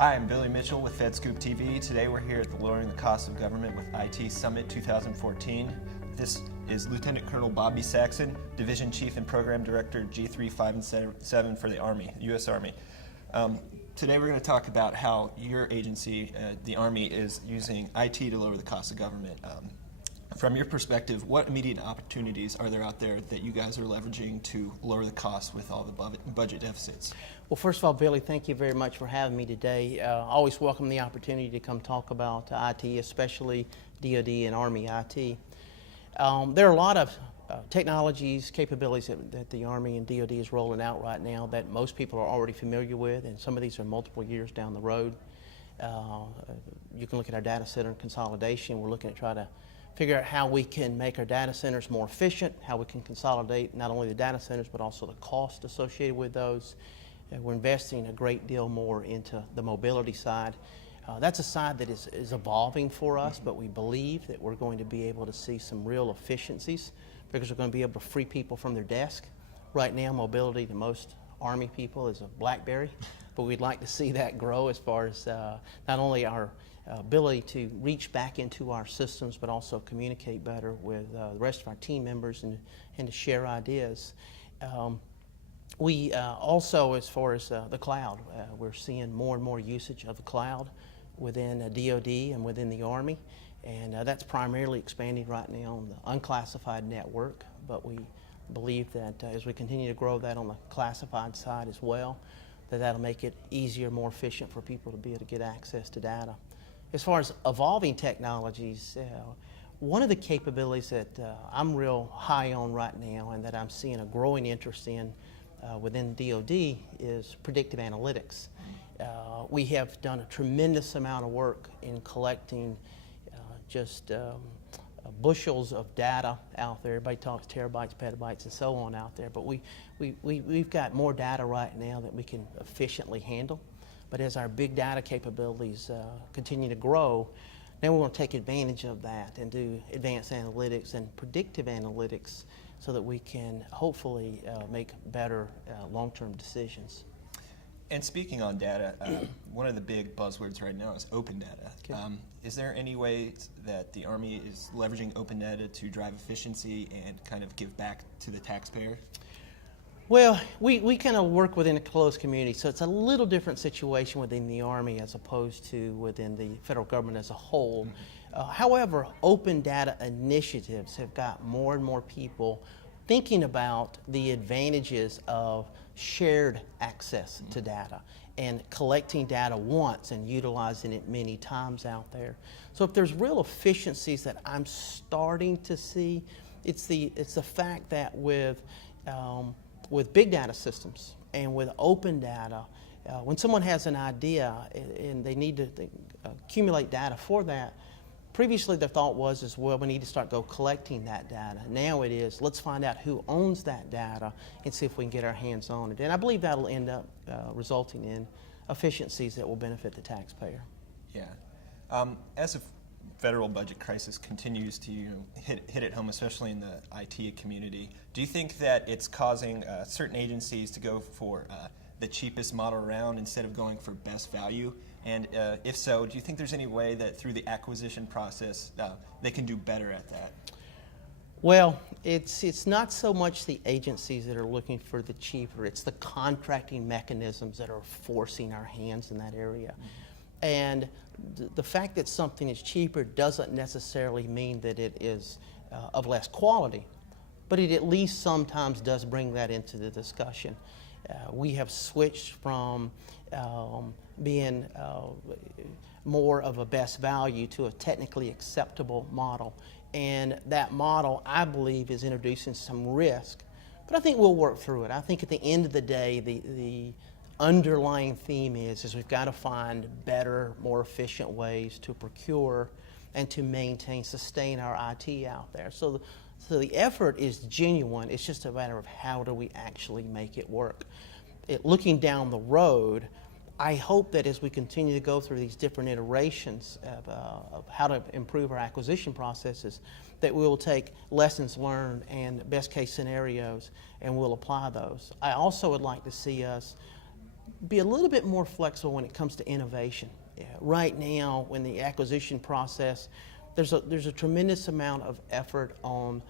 Hi, I'm Billy Mitchell with FedScoop TV. Today we're here at the Lowering the Cost of Government with IT Summit 2014. This is Lieutenant Colonel Bobby Saxon, Division Chief and Program Director, G3, 5, and 7 for the Army, U.S. Army. Today we're going to talk about how your agency, the Army, is using IT to lower the cost of government. From your perspective, what immediate opportunities are there out there that you guys are leveraging to lower the costs with all the budget deficits? Well, first of all, Billy, thank you very much for having me today. I always welcome the opportunity to come talk about IT, especially DoD and Army IT. There are a lot of technologies, capabilities that the Army and DoD is rolling out right now that most people are already familiar with, and some of these are multiple years down the road. You can look at our data center consolidation. We're looking at trying to figure out how we can make our data centers more efficient, how we can consolidate not only the data centers but also the cost associated with those. We're investing a great deal more into the mobility side. That's a side that is evolving for us, but we believe that we're going to be able to see some real efficiencies because we're going to be able to free people from their desk. Right now, mobility to most Army people is a BlackBerry, but we'd like to see that grow as far as not only our ability to reach back into our systems, but also communicate better with the rest of our team members and to share ideas. We also, as far as the cloud, we're seeing more and more usage of the cloud within DoD and within the Army, and that's primarily expanding right now on the unclassified network, but we believe that as we continue to grow that on the classified side as well, that'll make it easier, more efficient for people to be able to get access to data. As far as evolving technologies, one of the capabilities that I'm real high on right now and that I'm seeing a growing interest in within DoD is predictive analytics. We have done a tremendous amount of work in collecting bushels of data out there. Everybody talks terabytes, petabytes, and so on out there, but we've got more data right now that we can efficiently handle. But as our big data capabilities continue to grow, now we want to take advantage of that and do advanced analytics and predictive analytics so that we can hopefully make better long-term decisions. And speaking on data, one of the big buzzwords right now is open data. Okay. Is there any way that the Army is leveraging open data to drive efficiency and kind of give back to the taxpayer? Well, we kind of work within a closed community, so it's a little different situation within the Army as opposed to within the federal government as a whole. However, open data initiatives have got more and more people thinking about the advantages of shared access to data and collecting data once and utilizing it many times out there. So if there's real efficiencies that I'm starting to see, it's the fact that with big data systems and with open data, when someone has an idea and they need to accumulate data for that, previously the thought was, well, we need to start collecting that data. Now it is, let's find out who owns that data and see if we can get our hands on it. And I believe that'll end up resulting in efficiencies that will benefit the taxpayer. Yeah. As a federal budget crisis continues to hit it home, especially in the IT community, do you think that it's causing certain agencies to go for the cheapest model around instead of going for best value? And if so, do you think there's any way that through the acquisition process they can do better at that? Well, it's not so much the agencies that are looking for the cheaper, it's the contracting mechanisms that are forcing our hands in that area. And the fact that something is cheaper doesn't necessarily mean that it is of less quality, but it at least sometimes does bring that into the discussion. We have switched from being more of a best value to a technically acceptable model. And that model, I believe, is introducing some risk, but I think we'll work through it. I think at the end of the day, the underlying theme is we've got to find better, more efficient ways to procure and to maintain, sustain our IT out there. So the effort is genuine. It's just a matter of how do we actually make it work. Looking down the road, I hope that as we continue to go through these different iterations of how to improve our acquisition processes, that we'll take lessons learned and best case scenarios and we'll apply those. I also would like to see us be a little bit more flexible when it comes to innovation. Right now, in the acquisition process, there's a tremendous amount of effort on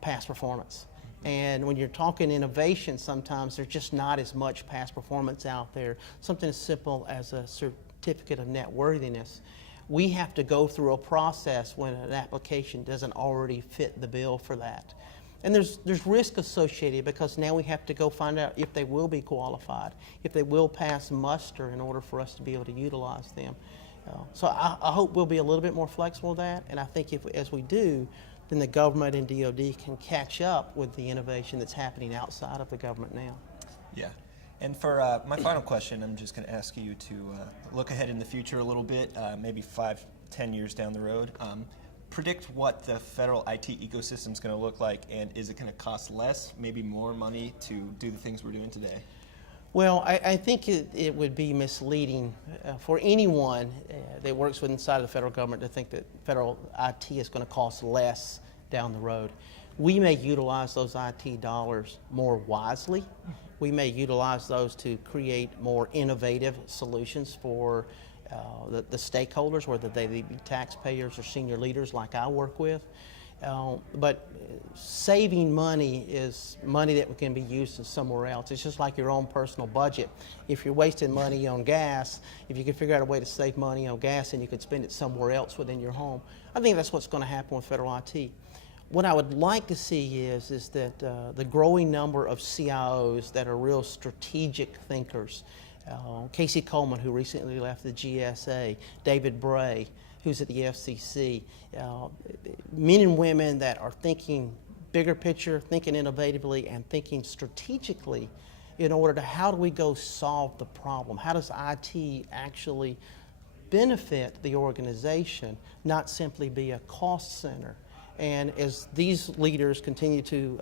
past performance. And when you're talking innovation, sometimes there's just not as much past performance out there. Something as simple as a certificate of net worthiness. We have to go through a process when an application doesn't already fit the bill for that. And there's risk associated, because now we have to go find out if they will be qualified, if they will pass muster in order for us to be able to utilize them. So I hope we'll be a little bit more flexible with that, and I think as we do, then the government and DoD can catch up with the innovation that's happening outside of the government now. Yeah. And for my final question, I'm just going to ask you to look ahead in the future a little bit, maybe 5-10 years down the road. Predict what the federal IT ecosystem is going to look like, and is it going to cost less, maybe more money to do the things we're doing today? Well, I think it would be misleading for anyone that works inside the federal government to think that federal IT is going to cost less down the road. We may utilize those IT dollars more wisely. We may utilize those to create more innovative solutions for the stakeholders, whether they be taxpayers or senior leaders like I work with. But saving money is money that can be used somewhere else. It's just like your own personal budget. If you're wasting money on gas, if you can figure out a way to save money on gas, and you could spend it somewhere else within your home, I think that's what's going to happen with federal IT. What I would like to see is that the growing number of CIOs that are real strategic thinkers, Casey Coleman, who recently left the GSA, David Bray, who's at the FCC, men and women that are thinking bigger picture, thinking innovatively, and thinking strategically in order to how do we go solve the problem? How does IT actually benefit the organization, not simply be a cost center? And as these leaders continue to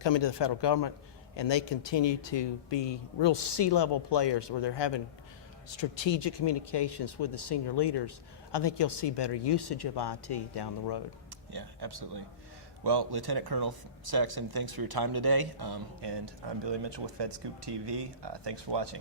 come into the federal government, and they continue to be real C-level players where they're having strategic communications with the senior leaders, I think you'll see better usage of IT down the road. Yeah, absolutely. Well, Lieutenant Colonel Saxon, thanks for your time today. And I'm Billy Mitchell with FedScoop TV. Thanks for watching.